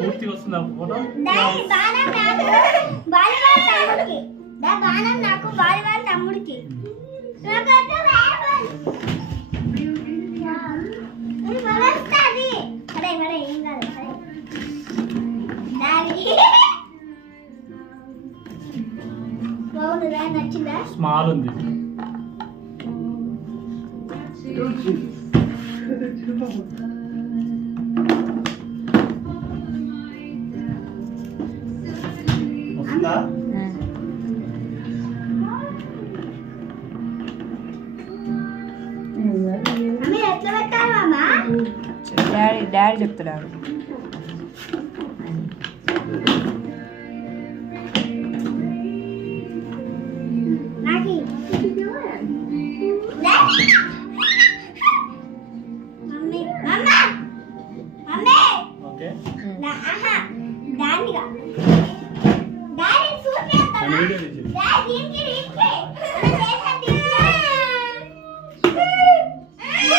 పూర్తిగా వస్తుందా ఫోటో? తమ్ముడికి నచ్చిందా? స్మాల్ ఉంది. వస్తుందా? ఎట్లా పెట్టాలి మామా? డాడీ చెప్తున్నాడు. డాడీ